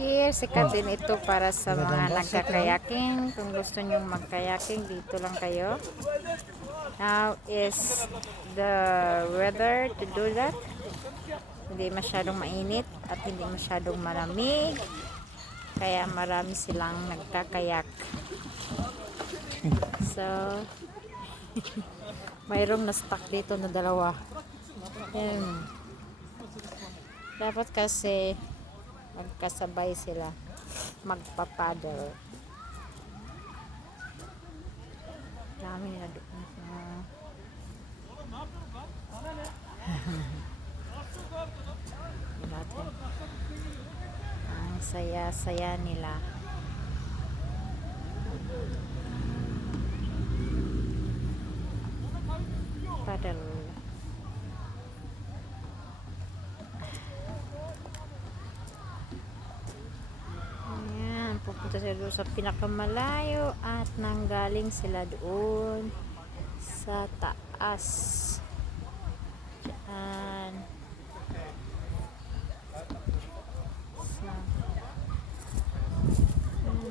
Here, sikat din ito para sa mga nagkakayaking. Kung gusto nyong magkayaking, dito lang kayo. Now is the weather to do that. Hindi masyadong mainit at hindi masyadong malamig. Kaya marami silang nagkakayak. So, mayroong na-stuck dito na dalawa. Dapat kasi magkasabay sila magpapaddle. Dami na doon. Natin. Ang saya-saya nila. Paddle. Pupunta sila doon sa pinakamalayo at nanggaling sila doon sa taas. Diyan.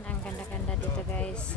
Ang ganda-ganda dito, guys.